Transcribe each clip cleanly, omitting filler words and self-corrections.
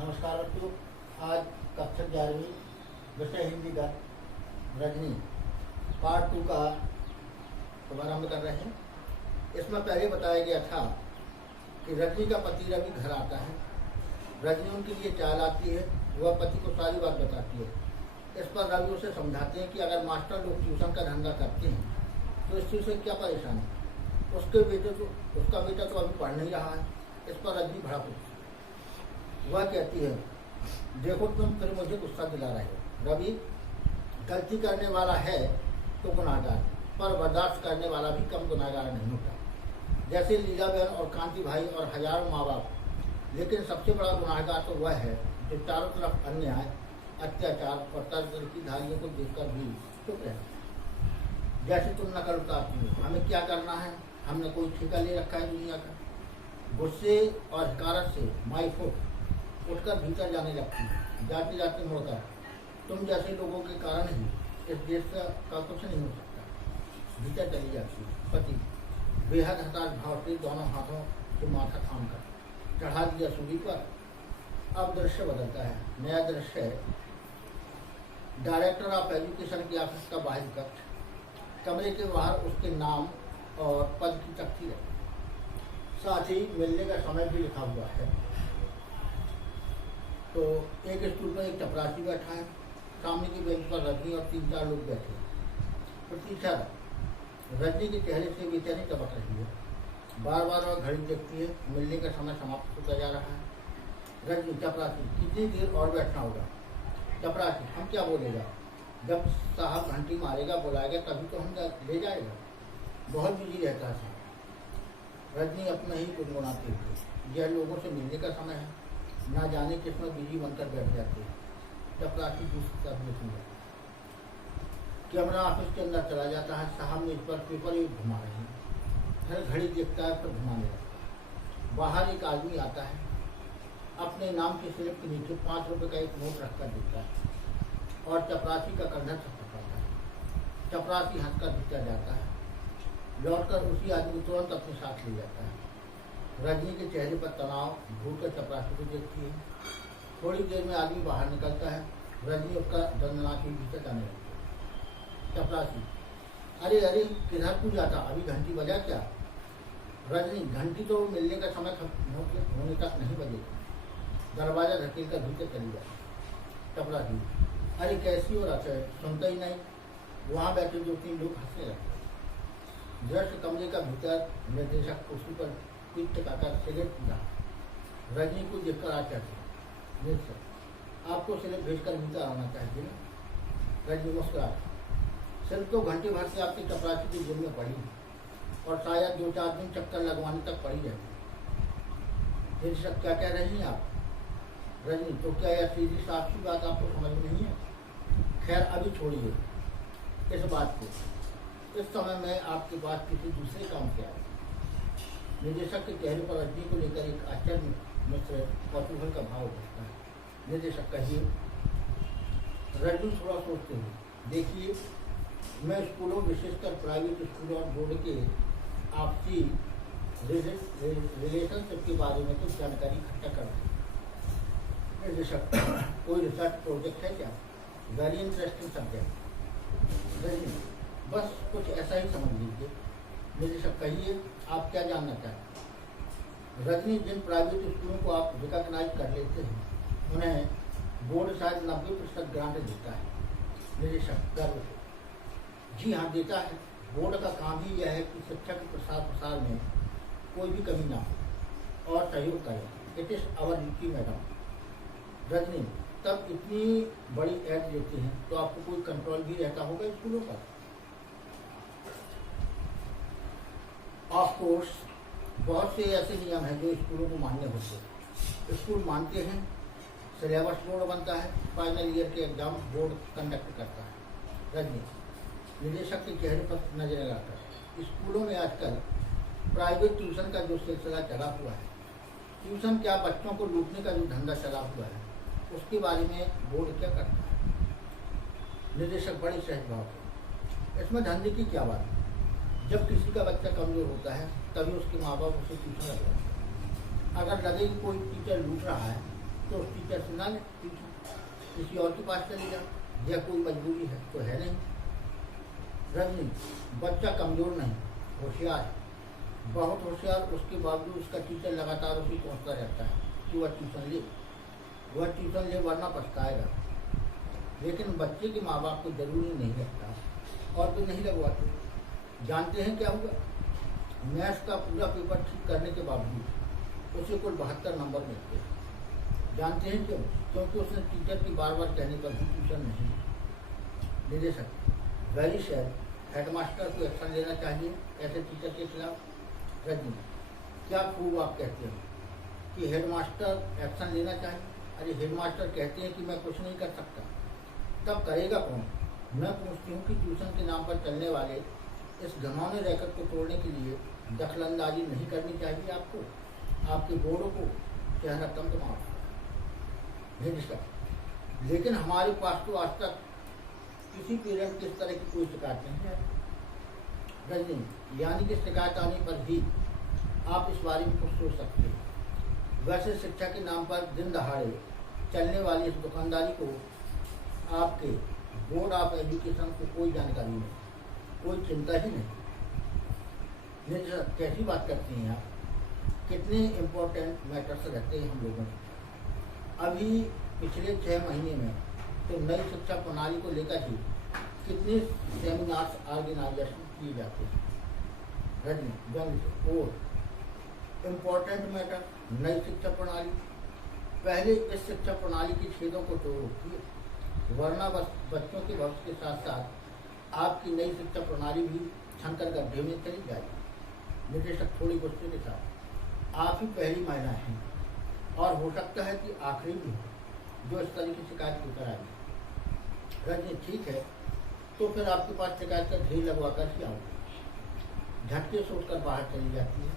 नमस्कार बच्चों। आज कक्षा 11वीं विषय हिंदी का रजनी पार्ट 2 का शुभारंभ कर रहे हैं। इसमें पहले बताया गया था कि रजनी का पति रवि घर आता है। रजनी उनके लिए चाय लाती है, वह पति को सारी बात बताती है। इस पर रवि उसे समझाते हैं कि अगर मास्टर लोग ट्यूशन का धंधा करते हैं तो इस चीज़ से क्या परेशानी। उसका बेटा तो अभी पढ़ नहीं रहा है। इस पर रजनी भड़क उठती है। वह कहती है, देखो तुम फिर मुझे गुस्सा दिला रहे हो। रवि, गलती करने वाला है तो गुनाहगार, पर बर्दाश्त करने वाला भी कम गुनाहगार नहीं होता। जैसे लीला बहन और कांति भाई और हजारों माँ बाप, लेकिन सबसे बड़ा गुनाहगार तो वह है जो चारों तरफ अन्याय, अत्याचार और तरह की धारियों को देखकर भी चुप रहता। जैसे तुम नकल उतारती हो, हमें क्या करना है, हमने कोई ठेका ले रखा है दुनिया का। गुस्से और हकारत से माई फुट उठकर भीतर जाने लगती है। जाते जाते मुड़कर, तुम जैसे लोगों के कारण ही इस देश का कुछ नहीं हो सकता। भीतर चली जाती है। पति बेहद हताश भाव से दोनों हाथों से माथा थाम कर चढ़ा दिया सूली पर। अब दृश्य बदलता है। नया दृश्य है डायरेक्टर ऑफ एजुकेशन के ऑफिस का बाहरी कक्ष। कमरे के बाहर उसके नाम और पद की तख्ती है। साथ ही मिलने का समय भी लिखा हुआ है। तो एक स्टूल पर एक चपरासी बैठा है। सामने की बेंच पर रजनी और 3-4 लोग बैठे हैं। प्रतीक्षा रजनी के चेहरे से बेचैनी टपक रही है। बार बार वह घड़ी देखती है। मिलने का समय समाप्त होता जा रहा है। रजनी, चपरासी, कितनी देर और बैठना होगा। चपरासी, हम क्या बोलेगा, जब साहब घंटी मारेगा बुलाएगा तभी तो हम ले जाएगा। बहुत बिजी रहता है साहब। रजनी अपना ही गुनगुनाती हुई, यह लोगों से मिलने का समय है, ना जाने किसमें बिजी बनकर बैठ जाते हैं। चपरासी दूसरी तरफ देखूंगा। कैमरा ऑफिस के अंदर चला जाता है। साहब ने इस पर पेपर ही घुमा रहे हैं। फिर घड़ी देखता है, फिर घुमाने लगता है। बाहर एक आदमी आता है। अपने नाम की स्लिप के नीचे 5 रुपये का एक नोट रखकर देता है और चपरासी का कंधा थपथपाता है। चपरासी हंसकर भीतर जाता है। लौटकर उसी आदमी को तुरंत अपने साथ ले जाता है। रजनी के चेहरे पर तनाव भूलकर चपरासी को देखती है। थोड़ी देर में आदमी बाहर निकलता है। रजनी उसका दंडनाती भीतर जाने लगती है। चपरासी, अरे अरे, किधर को जाता, अभी घंटी बजा क्या। रजनी, घंटी तो मिलने का समय होने तक नहीं बजेगी। दरवाजा धकेल कर भीतर चली जाती। चपरासी, अरे कैसी हो रहा है, सुनता ही नहीं। वहाँ बैठे 2-3 लोग हंसने लगते। दृश्य कमरे का भीतर निर्देशक कुर्सी पर पीठ टिकाकर सिगरेट पीता। रजनी को देखकर आ जाती है, आपको सिगरेट भेजकर भीतर आना चाहिए ना। रजनी मुस्कुरा, सिर्फ तो घंटे भर से आपकी चपरासी की जेब में पड़ी और शायद 2-4 दिन चक्कर लगवाने तक पड़ी रहती। निर्देशक, क्या कह रही हैं आप। रजनी, तो क्या यह सीधी साफ सी बात आपको समझ में नहीं है। खैर अभी छोड़िए इस बात को। इस समय मैं आपके पास किसी दूसरे काम से आया। निर्देशक के चेहरे पर रजनी को लेकर एक आश्चर्य मिश्र कौतूहल का भाव उठता है। निर्देशक, कहिए। रजनी थोड़ा सोचते हुए, देखिए, मैं स्कूलों, विशेषकर प्राइवेट स्कूलों और बोर्ड के आपसी रिलेशनशिप के बारे में कुछ जानकारी इकट्ठा कर रहा हूं। निर्देशक, कोई रिसर्च प्रोजेक्ट है क्या। Very interesting subject. रजनी, बस कुछ ऐसा ही समझ लीजिए। निर्देशक, कहिए, आप क्या जानना चाहते हैं। रजनी, जिन प्राइवेट स्कूलों को आप रिकॉग्नाइज कर लेते हैं उन्हें बोर्ड शायद 90% ग्रांट देता है। निर्देशक, गर्व से, जी हाँ देता है। बोर्ड का काम ही यह है कि शिक्षा के प्रसार में कोई भी कमी ना हो और सहयोग करें। It is our duty madam. Rajni, तब इतनी बड़ी एड देते हैं तो आपको कोई कंट्रोल भी रहता होगा स्कूलों पर। ऑफ कोर्स, बहुत से ऐसे नियम हैं जो स्कूलों को मान्य होते हैं। स्कूल मानते हैं, सिलेबस बोर्ड बनता है, फाइनल ईयर के एग्जाम बोर्ड कंडक्ट करता है। रजनी, निदेशक के चेहरे पर नजर लगाकर, स्कूलों में आजकल प्राइवेट ट्यूशन का जो सिलसिला चला हुआ है, ट्यूशन क्या बच्चों को लूटने का जो धंधा चला हुआ है, उसके बारे में बोर्ड क्या करता है। निदेशक बड़े सहज भाव से, इसमें धंधे की क्या बात है। जब किसी का बच्चा कमजोर होता है तभी उसके माँ बाप उसे ट्यूशन लगवाते हैं। अगर लगे कि कोई टीचर लूट रहा है तो उस टीचर से ना ले ट्यूशन, किसी और के पास चले जाओ, या कोई मजबूरी है तो है नहीं। रजनी, बच्चा कमज़ोर नहीं, होशियार है, बहुत होशियार, उसके बावजूद उसका टीचर लगातार उसे पहुँचता रहता है कि वह ट्यूशन ले वरना पछताएगा। लेकिन बच्चे के माँ बाप को जरूरी नहीं लगता और तो नहीं लगवाते। जानते हैं क्या हुआ? मैथ्स का पूरा पेपर ठीक करने के बावजूद उसे कुल 72 नंबर मिलते हैं। जानते हैं क्यों? क्योंकि उसने टीचर की बार बार कहने पर भी ट्यूशन नहीं ले सकती। वेरी सैड, हेडमास्टर को एक्शन लेना चाहिए ऐसे टीचर के खिलाफ। रजनी, क्या खूब आप कहते हैं कि हेडमास्टर एक्शन लेना चाहिए। अरे हेडमास्टर कहते हैं कि मैं कुछ नहीं कर सकता, तब करेगा कौन? मैं पूछती हूँ कि ट्यूशन के नाम पर चलने वाले इस घनौने रैकेट को तोड़ने के लिए दखलंदाजी नहीं करनी चाहिए आपको, आपके बोर्डों को चेहरा कम नहीं। लेकिन हमारे पास तो आज तक किसी पेरेंट की इस तरह की कोई शिकायत नहीं है। रजनी, यानी कि शिकायत आने पर भी आप इस बारे में कुछ सोच सकते हैं। वैसे शिक्षा के नाम पर दिन दहाड़े चलने वाली इस दुकानदारी को आपके बोर्ड ऑफ एजुकेशन को कोई जानकारी नहीं, कोई चिंता ही नहीं। कैसी बात करती हैं आप? कितने इम्पोर्टेंट मैटर्स रहते हैं हम लोगों के। अभी पिछले 6 महीने में तो नई शिक्षा प्रणाली को लेकर ही कितने सेमिनार्स ऑर्गेनाइजेशन किए जाते हैं। रजनी, जल्द से और इम्पोर्टेंट मैटर नई शिक्षा प्रणाली, पहले इस शिक्षा प्रणाली की छेदों को तोड़ रोकिए, वरना बच्चों के भविष्य के साथ साथ आपकी नई शिक्षा प्रणाली भी छनकर गड्ढे में चली जाएगी। निदेशक थोड़ी गुस्से के साथ, आप ही पहली महिला हैं और हो सकता है कि आखिरी भी हो जो इस तरह की शिकायत लेकर आएगी। रजनी, ठीक है, तो फिर आपके पास शिकायत का ढेर लगवा कर ही आऊँगी। झटके से उठकर बाहर चली जाती है।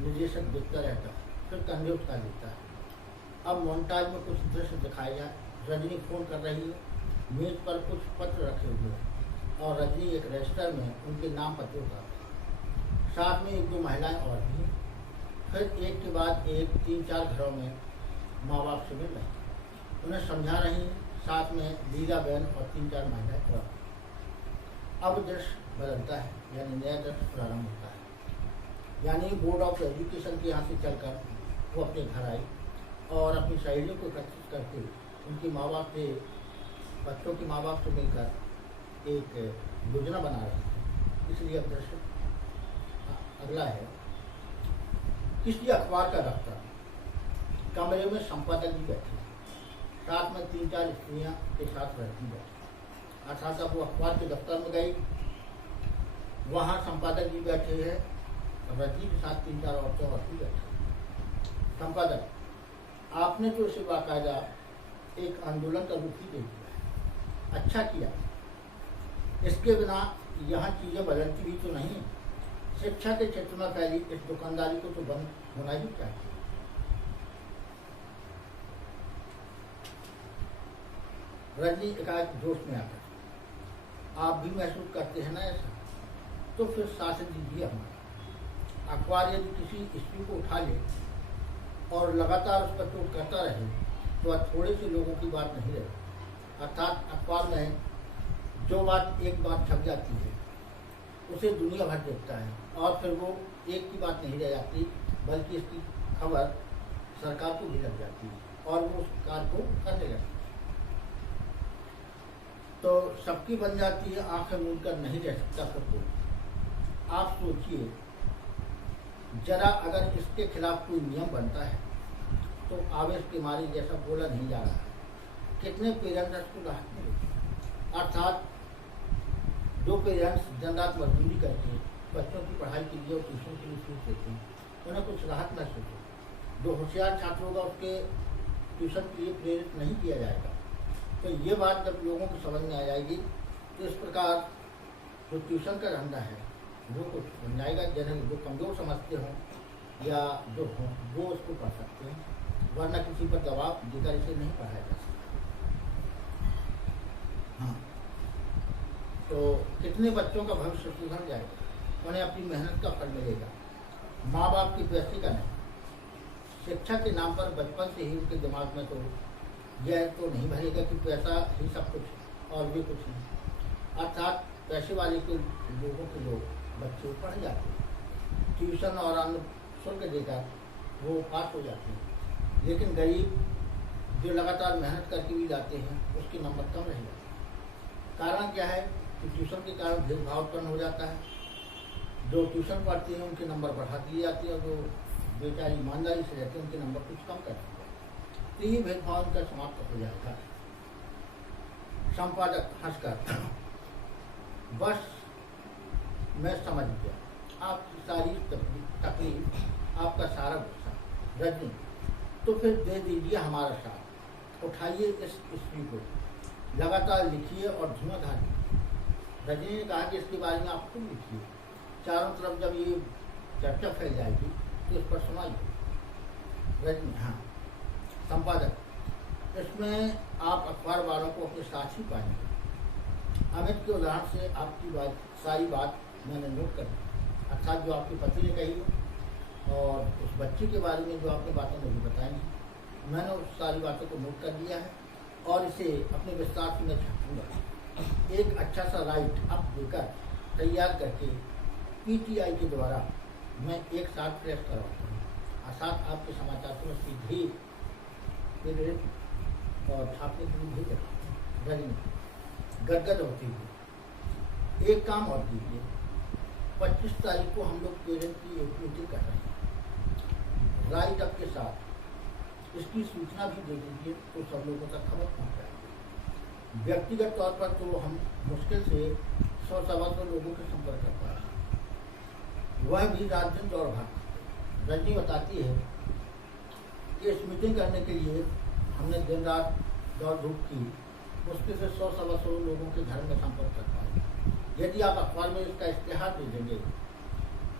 निदेशक देखता रहता है, फिर कंधे उठा देता है। अब मोन्टाज में कुछ दृश्य दिखाया जाए। रजनी फोन कर रही है, मेज पर कुछ पत्र रखे हुए हैं और रजनी एक रजिस्टर में उनके नाम पत्रों का, साथ में 1-2 महिलाएं और भी हैं। फिर एक के बाद एक 3-4 घरों में माँ बाप से मिल रहे, उन्हें समझा रही हैं, साथ में लीला बहन और 3-4 महिलाएं और। अब दृश्य बदलता है, यानी नया दृश्य प्रारंभ होता है। यानी बोर्ड ऑफ एजुकेशन के यहाँ से चलकर वो अपने घर आई और अपनी सहेलियों को एकत्रित करके उनके माँ बाप से, बच्चों के माँ बाप से मिलकर एक योजना बना रहे थे। इसलिए अब दृश्य अगला है। किसी अखबार का दफ्तर, कमरे में संपादक भी बैठे, साथ में 3-4 स्त्रियाँ के साथ रहती बैठी। अर्थात अब वो अखबार के दफ्तर में गई, वहाँ संपादक भी बैठे हैं और रजनी के साथ 3-4 औरतें और भी बैठी। संपादक, आपने तो इसे बाकायदा एक आंदोलन का रूप ही दे दिया। अच्छा किया, इसके बिना यहाँ चीज़ें बदलती भी तो नहीं। शिक्षा के क्षेत्र में फैली इस दुकानदारी को तो बंद होना ही चाहिए। रजनी एकाएक जोश में आकर, आप भी महसूस करते हैं ना ऐसा? तो फिर साथ दीजिए हमारा। अखबार यदि किसी स्त्री को उठा ले और लगातार उस पर चोट करता रहे तो आज थोड़े से लोगों की बात नहीं रहे। अर्थात अखबार में जो बात एक बार छप जाती है उसे दुनिया भर देखता है और फिर वो एक की बात नहीं रह जाती, बल्कि इसकी खबर सरकार को भी लग जाती है और वो उस कार्य को करने लगती है। तो सबकी बन जाती है, आंखें मूंद कर नहीं रह सकता फिर कोई। आप सोचिए जरा, अगर इसके खिलाफ कोई नियम बनता है तो आवेश के मारे जैसा बोला नहीं जा रहा है, कितने पेरेंट्स को राहत मिलेगी। अर्थात जो पेरेंट्स दिन रात मजदूरी करके बच्चों की पढ़ाई के लिए और ट्यूशन के लिए फीस देते हैं, उन्हें कुछ राहत महसूस हो। जो होशियार छात्र होगा उसके ट्यूशन के लिए प्रेरित नहीं किया जाएगा। तो ये बात जब लोगों को समझ में आ जाएगी तो इस प्रकार जो ट्यूशन का धंधा है वो कुछ बन जाएगा। जिन्हें जो कमज़ोर समझते हों या जो हों वो उसको पढ़ सकते हैं, वरना किसी पर दबाव देकर इसे नहीं पढ़ाया जा सकता। हाँ, तो कितने बच्चों का भविष्य सुधर जाएगा, उन्हें अपनी मेहनत का फल मिलेगा, माँ बाप की पैसे का नहीं। शिक्षा के नाम पर बचपन से ही उनके दिमाग में तो यह तो नहीं भरेगा कि पैसा ही सब कुछ है और भी कुछ नहीं। अर्थात पैसे वाले के लोगों के लोग बच्चे पढ़ जाते हैं, ट्यूशन और अन्य शुल्क देकर वो पास हो जाते हैं, लेकिन गरीब जो लगातार मेहनत करके भी जाते हैं उसके नंबर कम रह जाते हैं। कारण क्या है कि ट्यूशन के कारण भेदभाव उत्पन्न हो जाता है। जो ट्यूशन पढ़ते हैं उनके नंबर बढ़ा दिए जाते हैं और जो बेचारी ईमानदारी से रहते हैं उनके नंबर कुछ कम कर दिए जाते हैं। तो ये भेदभाव उनका समाप्त हो जाएगा। संपादक हंसकर, बस मैं समझ गया आपकी सारी तकलीफ, आपका सारा गुस्सा। रजनी, तो फिर दे दीजिए हमारा साथ, उठाइए इस स्त्री को, लगातार लिखिए और धुआंधार लिखिए। रजनी ने कहा कि इसके बारे में आप खुद लिखिए, चारों तरफ जब ये चर्चा फैल जाएगी तो इस पर सुनाइए। रजनी, हाँ। संपादक, इसमें आप अखबार वालों को अपने साथ ही पाएंगे। अमित के उदाहरण से आपकी सारी बात मैंने नोट कर ली, अर्थात जो आपके पति ने कही और उस बच्चे के बारे में जो आपने बातें मुझे बताई, मैंने उस सारी बातों को नोट कर लिया है और इसे अपने विस्तार से मैं छापूंगा। एक अच्छा सा राइट अप देकर तैयार करके पीटीआई के द्वारा मैं एक साथ प्रेस करवाता हूँ, अर्थात आपके समाचार को मैं सीधे ही और छापने के लिए भेज रहा हूँ। रजनी गदगद होती हुई, एक काम और कीजिए, 25 तारीख को हम लोग पेरेंट की एक मीटिंग कर रहे हैं, राइट अप के साथ इसकी सूचना भी दे दीजिए तो सब लोगों तक खबर पहुँच जाएगी। व्यक्तिगत तौर पर तो हम मुश्किल से 100-125 लोगों के संपर्क कर पा रहे हैं, वह भी रात दिन दौड़ भाग। रजनी बताती है कि इस मीटिंग करने के लिए हमने दिन रात दौड़ धूप की, मुश्किल से 100-125 लोगों के घर में संपर्क कर पाए। यदि आप अखबार में इसका इश्तेहार दे देंगे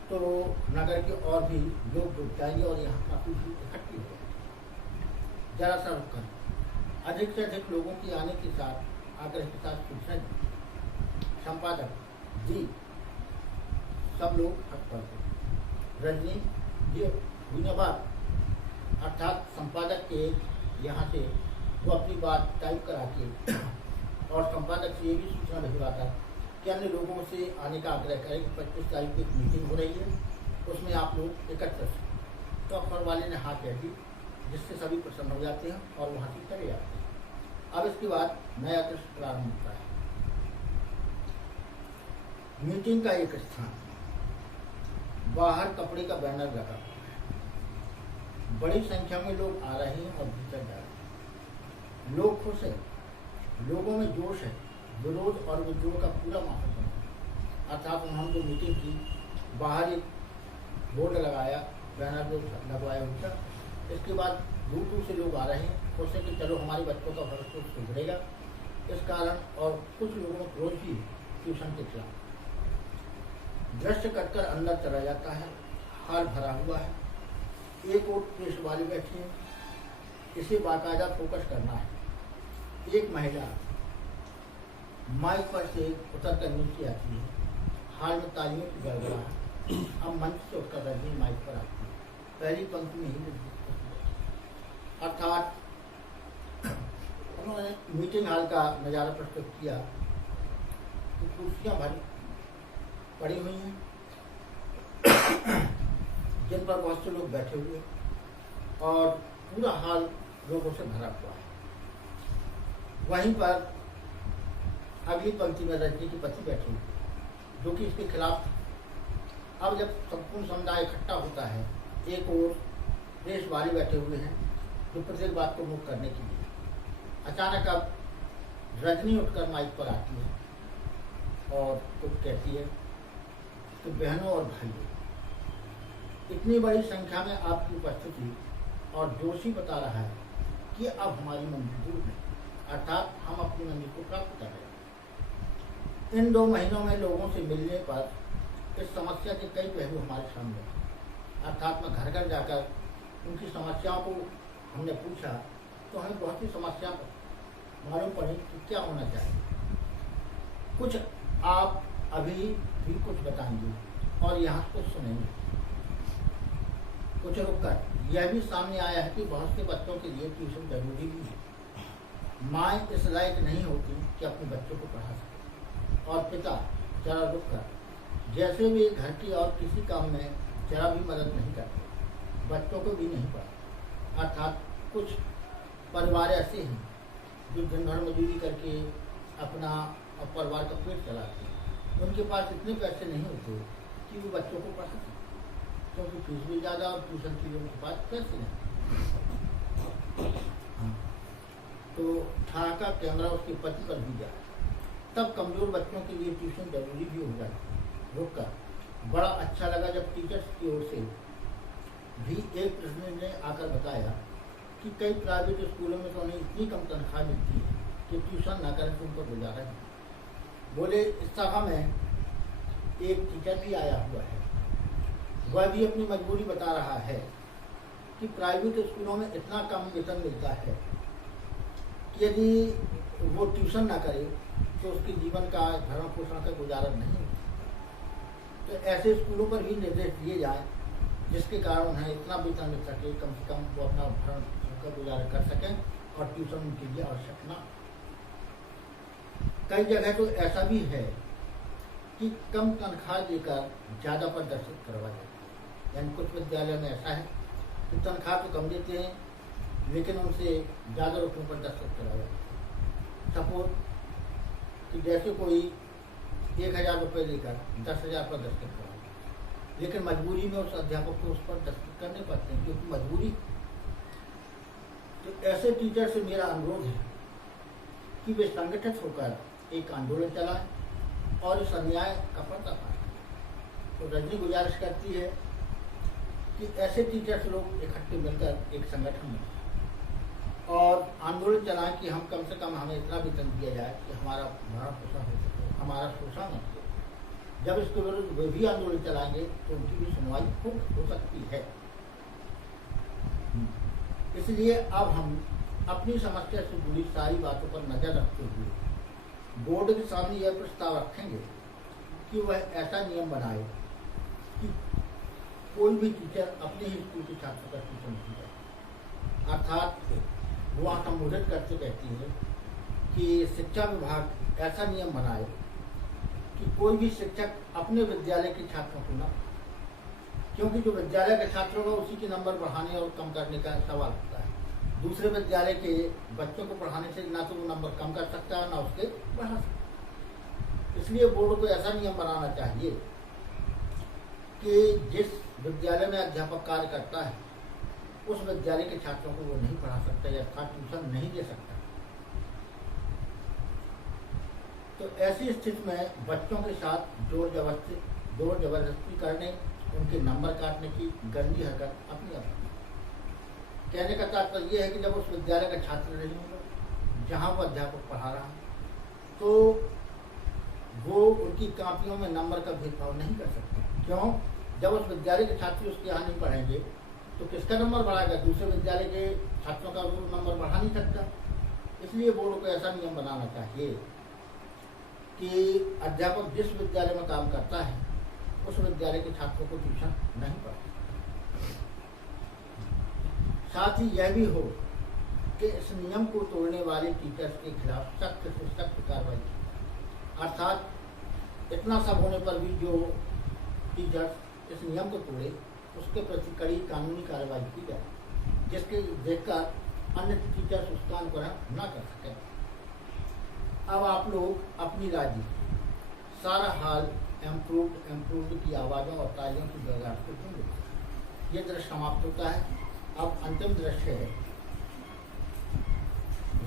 तो नगर के और भी लोग जुट जाएंगे और यहाँ काफ़ी भीड़ इकट्ठी हो जाएगी। जरा सा रुक कर अधिक से अधिक लोगों के आने के साथ आग्रह के साथ सूचना दी। संपादक जी, सब लोग हट पड़ते। रजनी जी धन्यवाद, अर्थात संपादक के यहाँ से वो अपनी बात टाइप करा के और संपादक से ये भी सूचना भिजवाता कि अन्य लोगों से आने का आग्रह करें कि 25 तारीख को एक मीटिंग हो रही है, उसमें आप लोग एकत्र हैं। तो अखबार वाले ने हाथ कह दी, जिससे सभी प्रसन्न हो जाते हैं और वहाँ से चले जाते हैं। अब इसके बाद नया दृश्य प्रारंभ होता है। मीटिंग का एक स्थान, बाहर कपड़े का बैनर लगा हुआ है, बड़ी संख्या में लोग आ रहे हैं और भीतर जा रहे हैं। लोग खुश हैं, लोगों में जोश है, विरोध और विद्रोह का पूरा माहौल बना। अर्थात उन्होंने जो मीटिंग की, बाहर एक बोर्ड लगाया, बैनर जो लगवाया उनका, इसके बाद दूर दूर से लोग आ रहे हैं, खुश है कि चलो हमारे बच्चों का भविष्य सुधरेगा। इस कारण और कुछ लोगों में क्रोध भी ट्यूशन के खिलाफ। दृश्य कटकर अंदर चला जाता है, हाल भरा हुआ है, एक और प्रेस वाले बैठे हैं, इसे बाकायदा फोकस करना है। एक महिला माइक पर से उतर कर नीचे आती है, हाल में तालियों की गड़गड़ाहट। अब मंच से उठकर रजनी माइक पर आती है, पहली पंक्ति में ही अर्थात उन्होंने मीटिंग हॉल का नज़ारा प्रस्तुत किया तो कुर्सियाँ भरी पड़ी हुई हैं जिन पर बहुत से लोग बैठे हुए और पूरा हॉल लोगों से भरा हुआ है। वहीं पर अगली पंक्ति में रजनी के पति बैठे हुए जो कि इसके खिलाफ था। अब जब संपूर्ण समुदाय इकट्ठा होता है, एक और प्रेस वाले बैठे हुए हैं जो प्रत्येक बात को नोट करने के लिए। अचानक अब रजनी उठकर माइक पर आती है और कुछ कहती है कि बहनों और भाइयों, इतनी बड़ी संख्या में आपकी उपस्थिति और जोशी बता रहा है कि अब हमारी मंजिल दूर है, अर्थात हम अपनी मंजिल को प्राप्त कर रहे हैं। इन 2 महीनों में लोगों से मिलने पर इस समस्या के कई पहलू हमारे सामने हैं। अर्थात मैं घर घर जाकर उनकी समस्याओं को हमने पूछा तो हमें बहुत सी समस्या मालूम पड़ी कि क्या होना चाहिए। कुछ आप अभी भी कुछ बताएंगे और यहाँ कुछ सुनेंगे। कुछ कुछ रुककर यह भी सामने आया है कि बहुत से बच्चों के लिए ट्यूशन जरूरी भी है। माँ इस लायक नहीं होती कि अपने बच्चों को पढ़ा सके और पिता जरा रुककर जैसे वे घर की और किसी काम में जरा भी मदद नहीं करते, बच्चों को भी नहीं पढ़ा। अर्थात कुछ परिवार ऐसे हैं जो दिन भर मजदूरी करके अपना और परिवार का पेट चलाते हैं। उनके पास इतने पैसे नहीं होते कि वो बच्चों को पढ़ा सकें, क्योंकि फीस भी ज़्यादा और ट्यूशन के लिए उनके पास पैसे नहीं। तो ठहाका कैमरा उसके पति पर भी जाए, तब कमज़ोर बच्चों के लिए ट्यूशन जरूरी भी हो जाए। रुककर बड़ा अच्छा लगा जब टीचर्स की ओर से भी एक प्रश्न ने आकर बताया कि कई प्राइवेट स्कूलों में तो उन्हें इतनी कम तनख्वाह मिलती है कि ट्यूशन ना करें तो उनको गुजारा है। बोले इस सभा में एक टीचर भी आया हुआ है, वह भी अपनी मजबूरी बता रहा है कि प्राइवेट स्कूलों में इतना कम वेतन मिलता है कि यदि वो ट्यूशन ना करे तो उसके जीवन का भरण पोषण का गुजारा नहीं। तो ऐसे स्कूलों पर भी निर्देश दिए जाए जिसके कारण उन्हें इतना वेतन मिल सके, कम से कम वो अपना भरण का गुजारा कर सकें और ट्यूशन उनके लिए आवश्यक ना। कई जगह तो ऐसा भी है कि कम तनख्वाह देकर ज़्यादा पर दर्शित करवा जाती है। यानी कुछ विद्यालय में ऐसा है कि तनख्वाह तो कम देते हैं लेकिन उनसे ज़्यादा रुपयों पर दर्शित करवा जाती है। सपोज कि जैसे कोई 1000 रुपये लेकर 10,000 पर दर्शित करवा, लेकिन मजबूरी में उस अध्यापक को उस पर दर्शित करने पड़ते हैं क्योंकि मजबूरी। तो ऐसे टीचर से मेरा अनुरोध है कि वे संगठित होकर एक आंदोलन चलाएं और इस अन्याय का पर्दाफाश करें। तो रजनी गुजारिश करती है कि ऐसे टीचर्स लोग इकट्ठे मिलकर एक संगठन में और आंदोलन चलाएं कि हम कम से कम हमें इतना वेतन दिया जाए कि हमारा भरण पोषण हो सके, हमारा शोषण न हो। जब इसके विरुद्ध वे भी आंदोलन चलाएंगे तो उनकी भी सुनवाई हो सकती है। इसलिए अब हम अपनी समस्या से जुड़ी सारी बातों पर नजर रखते हुए बोर्ड के सामने यह प्रस्ताव रखेंगे कि वह ऐसा नियम बनाए कि कोई भी टीचर अपने ही स्कूल के छात्रों का ट्यूशन नहीं करे। अर्थात वो वहाँ संबोधित करते कहती है कि शिक्षा विभाग ऐसा नियम बनाए कि कोई भी शिक्षक अपने विद्यालय के छात्रों को ना, क्योंकि जो विद्यालय के छात्रों का उसी के नंबर बढ़ाने और कम करने का सवाल होता है। दूसरे विद्यालय के बच्चों को पढ़ाने से ना तो वो नंबर कम कर सकता है ना उसके बढ़ा सकता। इसलिए बोर्ड को ऐसा नियम बनाना चाहिए कि जिस विद्यालय में अध्यापक कार्य करता है उस विद्यालय के छात्रों को वो नहीं पढ़ा सकता या ट्यूशन नहीं दे सकता। तो ऐसी स्थिति में बच्चों के साथ जोर जबरदस्ती करने, उनके नंबर काटने की गंदी हरकत अपनी अपनी। कहने का तात्पर्य यह है कि जब उस विद्यालय का छात्र नहीं होगा जहाँ वो अध्यापक पढ़ा रहा है तो वो उनकी कापियों में नंबर का भेदभाव नहीं कर सकता। क्यों? जब उस विद्यालय के छात्र उसके यहाँ नहीं पढ़ेंगे तो किसका नंबर बढ़ाएगा? दूसरे विद्यालय के छात्रों का वो नंबर बढ़ा नहीं सकता। इसलिए बोर्ड को ऐसा नियम बनाना चाहिए कि अध्यापक जिस विद्यालय में काम करता है उस विद्यालय के छात्रों को ट्यूशन नहीं पढ़ा। साथ ही यह भी हो कि इस नियम को तोड़ने वाले टीचर्स के खिलाफ सख्त से सख्त कार्रवाई की। अर्थात इतना सब होने पर भी जो टीचर्स इस नियम को तोड़े उसके प्रति कड़ी कानूनी कार्रवाई की जाए, जिसके देखकर अन्य टीचर्स उसका अनुकरण न कर सकें। अब आप लोग अपनी राय दीजिए। सारा हाल इम्प्रूव्ड की आवाज़ों और तालियों की गड़गड़ाहट से सुन। ये दृश्य समाप्त होता है। अब अंतिम दृश्य है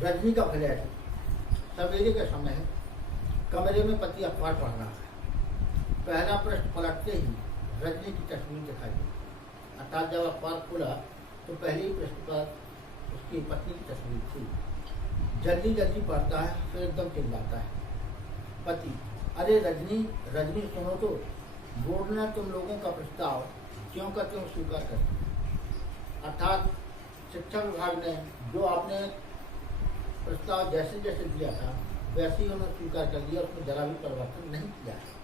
रजनी का फ्लैट। सवेरे का समय है, कमरे में पति अखबार पढ़ रहा है। पहला पृष्ठ पलटते ही रजनी की तस्वीर दिखाई दी। अर्थात जब अखबार खुला तो पहले ही पृष्ठ पर उसकी पत्नी की तस्वीर थी। जल्दी जल्दी पढ़ता है, फिर एकदम चिल्लाता है, पति, अरे रजनी रजनी सुनो तो, बोर्ड ने तुम लोगों का प्रस्ताव क्यों का क्यों स्वीकार कर दिया। अर्थात शिक्षा विभाग ने जो आपने प्रस्ताव जैसे जैसे दिया था वैसे ही उन्होंने स्वीकार कर दिया, उसमें जरा भी परिवर्तन नहीं किया है।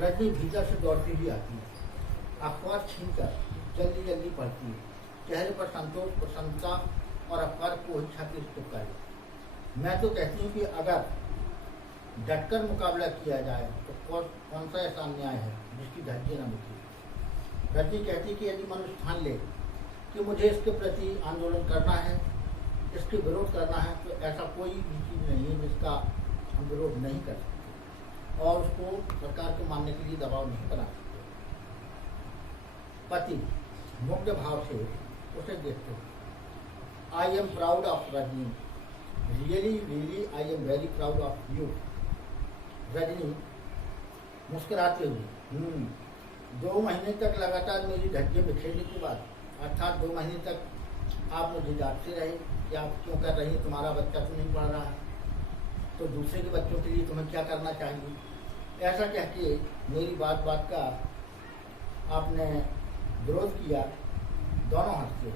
रजनी भीतर से दौड़ती हुई आती है, अखबार छीनकर जल्दी जल्दी बढ़ती है। चेहरे पर संतोष, प्रसन्नता और अपार को इच्छा की स्तुति। मैं तो कहती हूँ कि अगर डटकर मुकाबला किया जाए तो कौन सा ऐसा अन्याय है जिसकी धज्जी न मिटी। रजनी कहती कि यदि मनुष्य ठान ले कि मुझे इसके प्रति आंदोलन करना है, इसके विरोध करना है, तो ऐसा कोई भी चीज़ नहीं है जिसका हम विरोध नहीं कर सकते और उसको सरकार को मानने के लिए दबाव नहीं बना सकते। पति मुग्ध भाव से उसे देखते हो। I am proud of Rajni, really really I am very proud of you. Rajni मुस्कुराते हुए 2 महीने तक लगातार मेरी धज्जे बिखेरने के बाद, अर्थात 2 महीने तक आप मुझे डांटते रहे कि आप क्यों कर रही हैं, तुम्हारा बच्चा तो नहीं पढ़ रहा है, तो दूसरे के बच्चों के लिए तुम्हें क्या करना चाहिए। ऐसा कह के मेरी बात बात का आपने विरोध किया दोनों हाथ से,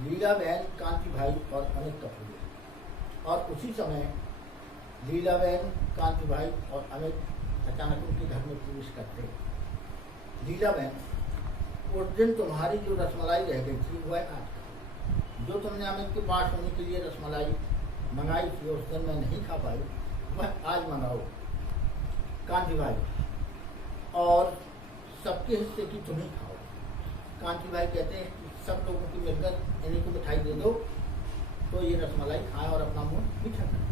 लीला बहन, कांति भाई और अमित कपूर। और उसी समय लीला बहन, कांति भाई और अमित अचानक उनके घर में प्रवेश करते। लीला बहन, उस दिन तुम्हारी जो रसमलाई रह गई थी वह आज, जो तुमने अमित के पास होने के लिए रसमलाई मंगाई थी उस दिन मैं नहीं खा पाई, वह आज मंगाओ। कांति भाई, और सबके हिस्से की तुम ही खाओ। कांति भाई कहते हैं कि सब लोगों की मिलकर इन्हीं को मिठाई दे दो तो ये रसमलाई खाएं और अपना मुंह मीठा करें।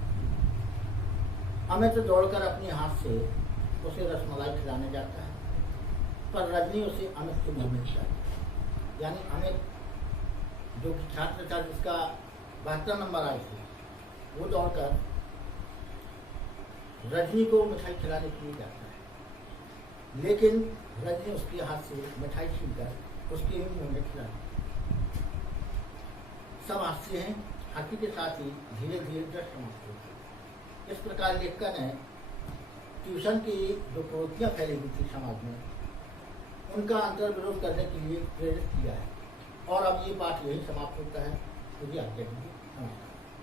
अमित दौड़कर अपने हाथ से उसे रसमलाई खिलाने जाता है, पर रजनी उसे अमित के मुंह में खिलाती। यानी अमित जो कि छात्र था जिसका 72 नंबर आए थे, वो दौड़कर रजनी को मिठाई खिलाने के लिए जाता है, लेकिन रजनी उसके हाथ से मिठाई छीनकर उसके मुंह में खिलाती। सब हंसते हैं, हंसी के साथ ही धीरे धीरे दृश्य समाप्त होते हैं। इस प्रकार लेखक ने ट्यूशन की जो प्रवृत्तियाँ फैली हुई थी समाज में, उनका अंतर्विरोध करने के लिए प्रेरित किया है। और अब ये पाठ यही समाप्त होता है। मुझे आज्ञा दीजिए। नमस्कार।